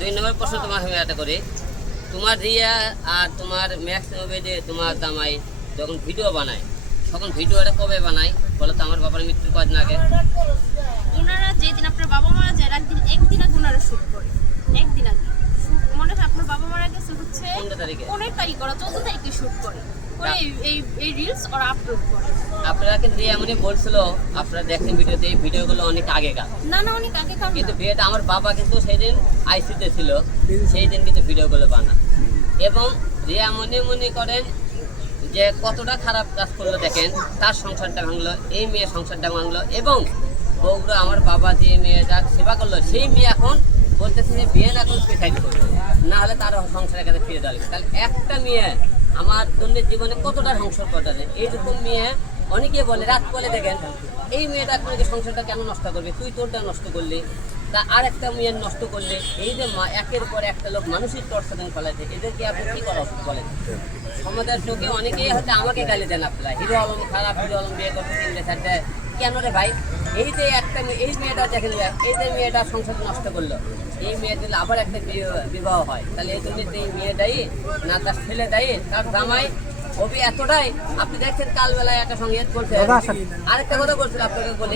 2 নম্বর প্রশ্ন তোমার আমি একটা করি, তোমার রিয়া আর তোমার ম্যাক্স হবে যে তোমার জামাই যখন ভিডিও বানায় তখন ভিডিওটা কবে বানায় বলো তো? আমার বাবার মৃত্যুর কদিন আগে। ওনারা যেদিন আপনার বাবা মারা যায় একদিন আগে ওনারা শুট করে, একদিন আগে মনে হয় আপনার বাবা মারা গেছে হচ্ছে 15 তারিখে। 15 তারিখ ওরা 14 তারিখে শুট করে করে এই রিলস ওরা আপলোড করে। আপনারা কিন্তু এমনই বলছিল, আপনারা দেখছেন ভিডিওতে, এই ভিডিওগুলো অনেক আগেকার, না অনেক আগে কাম কিন্তু বিয়েটা আমার বাবা কিন্তু সেই দিন আইসিতে ছিল, সেই দিন কিন্তু ভিডিওগুলো বানা। এবং রিয়া মনে করেন যে কতটা খারাপ কাজ করলো দেখেন, তার সংসারটা ভাঙলো, এই মেয়ের সংসারটা ভাঙলো, এবং বউরা আমার বাবা যে মেয়েটা সেবা করলো সেই মেয়ে এখন বলতেছে যে বিয়ে এখন সুইসাইড করবে, না হলে তার সংসারের কাছে ফিরে যাবে। তাহলে একটা মেয়ে আমার তন্ডের জীবনে কতটা সংসার করতে, এইরকম মেয়ে অনেকে বলে, রাত বলে দেখেন এই মেয়েটা আপনাকে সংসারটা কেন নষ্ট করবে, তুই তোরটা নষ্ট করলি, তা আর একটা মেয়ের নষ্ট করলে, এই যে একের পর একটা লোক মানুষের টর্চারিং ফেলাতে, এদেরকে আপনি কী করা উচিত বলেন? সমাজের চোখে অনেকেই হয়তো আমাকে গালি দেন, আপনারা হিরো আলম খারাপ, হিরো আলম বিয়ে করতে 3-4টা, কেন রে ভাই? এই যে একটা এই মেয়েটা দেখেন, এই যে মেয়েটা সংসার নষ্ট করলো, এই মেয়ে দিলে আবার একটা বিবাহ হয়, তাহলে এই জন্য এই মেয়েটাই না তার ছেলে দায়ী, তার জামাই অভি এতটাই। আপনি দেখছেন কালবেলায় একটা সঙ্গে বলছে, আরেকটা কথা বলছিল আপনাকে বলি,